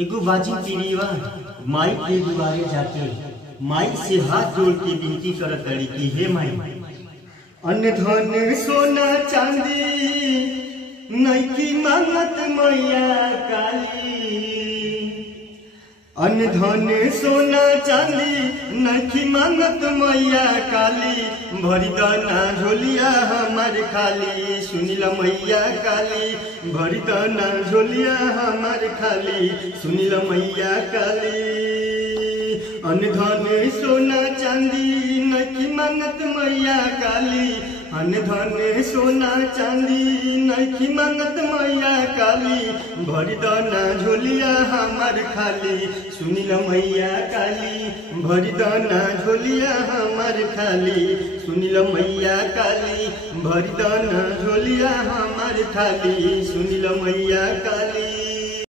एगो बाजी पीरीवा माई के दुआरे जाके माई से हाथ जोड़ के विनती करत रही कि हे माई, अन्न धन सोना चांदी नइकी मांगत मैया काली। अन्न धन सोना चांदी नइकी मांगत मैया काली। भरी दाना झोलिया हमार खाली, सुनिल मैया काली। भरी दाना झोलिया हमार खाली, सुनिल मैया काली। अन्न धन सोना चांदी नइकी मांगत मैया काली। अन्न धन सोना चांदी नइकी मांगत मैया काली। भरी दाना झोलिया हमार खाली, सुनिल मैया काली। भरी दाना झोलिया हमार खाली, सुनिल मैया काली। भरी दाना झोलिया हमार खाली, सुनिल मैया काली।